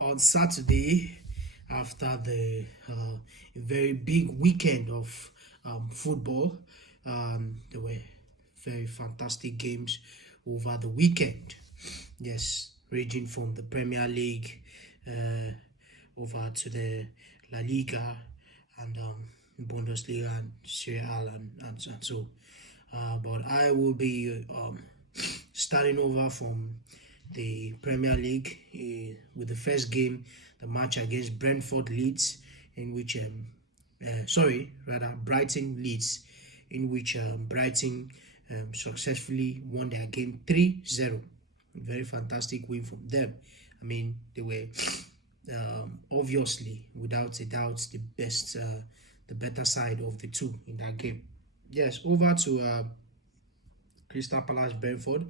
on Saturday, after the very big weekend of football, there were very fantastic games over the weekend. Yes, ranging from the Premier League over to the La Liga and Bundesliga and Serie A and so. But I will be starting over from the Premier League with the first game, the match against Brentford Leeds, in which Brighton Leeds, in which Brighton successfully won their game 3-0. Very fantastic win from them. I mean, they were obviously, without a doubt, the better side of the two in that game. Yes, over to Crystal Palace Brentford.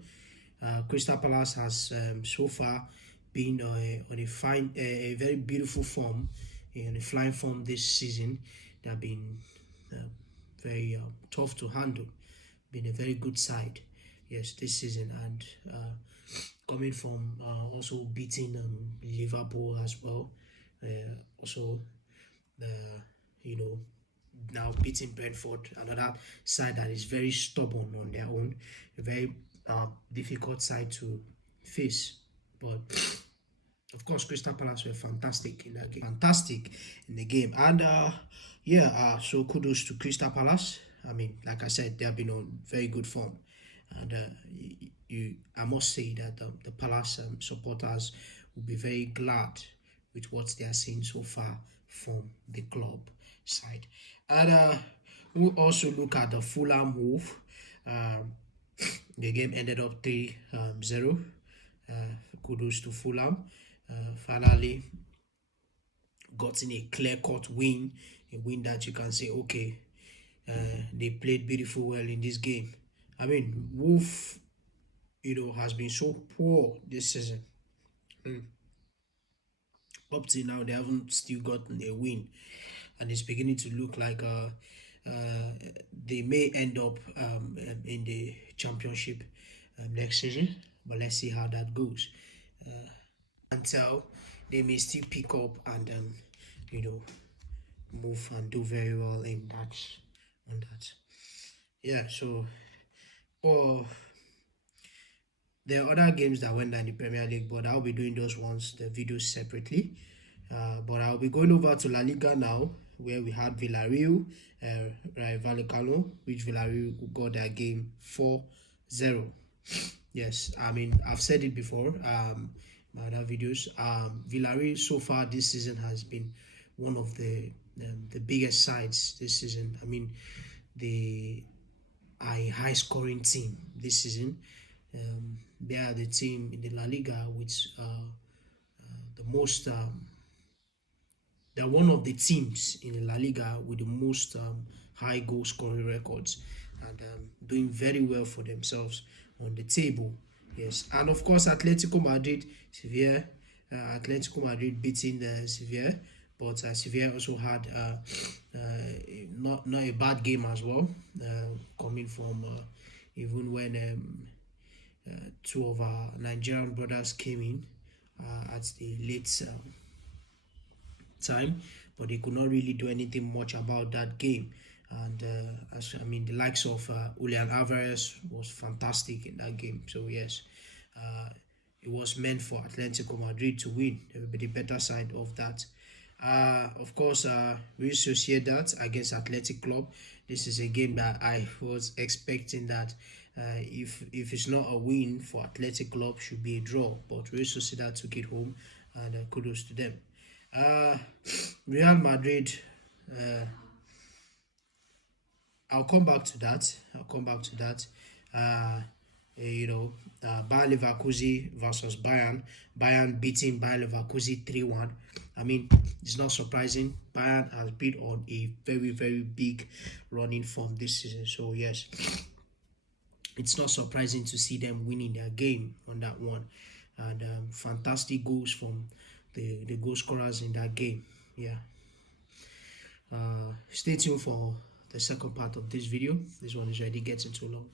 Crystal Palace has so far been on a very beautiful form, in a flying form this season. They have been very tough to handle, been a very good side, yes, this season, and coming from also beating Liverpool as well, also now beating Brentford, another side that is very stubborn on their own, a very difficult side to face. But of course, Crystal Palace were fantastic in that game. Fantastic in the game, and so kudos to Crystal Palace. I mean, like I said, they have been on very good form, and I must say that the Palace supporters will be very glad with what they are seeing so far from the club side. And we'll also look at the Fulham move. The game ended up 3-0. Kudos to Fulham. Finally gotten a clear-cut win, a win that you can say, okay, they played beautiful well in this game. I mean, Wolf, has been so poor this season. Up till now, they haven't still gotten a win, and it's beginning to look like they may end up in the championship next season. But let's see how that goes. Until they may still pick up and move and do very well in that. On that, yeah. So, there are other games that went down in the Premier League, but I'll be doing those ones, the videos separately. But I'll be going over to La Liga now, where we had Villarreal, Vallecano, which Villarreal got their game 4-0. Yes, I mean, I've said it before, my other videos. Villarreal so far this season has been one of the biggest sides this season. I mean, the high scoring team this season. They are the team in the La Liga with the most. They're one of the teams in the La Liga with the most high goal scoring records, and doing very well for themselves on the table. Yes, and of course Atletico Madrid, Sevilla. Atletico Madrid beating the Sevilla, but Sevilla also had not a bad game as well, coming from even when two of our Nigerian brothers came in at the late time, but they could not really do anything much about that game. And the likes of Julian Alvarez was fantastic in that game. So yes, it was meant for Atletico Madrid to win. They will be the better side of that. Of course, Real Sociedad against Athletic Club. This is a game that I was expecting that if it's not a win for Athletic Club, should be a draw. But Real Sociedad took it home, and kudos to them. Real Madrid. I'll come back to that. Bayer Leverkusen versus Bayern. Bayern beating Bayer Leverkusen 3-1. I mean, it's not surprising. Bayern has been on a very, very big running form this season. So yes, it's not surprising to see them winning their game on that one. And fantastic goals from the goal scorers in that game. Yeah. Stay tuned for the second part of this video. This one is already getting too long.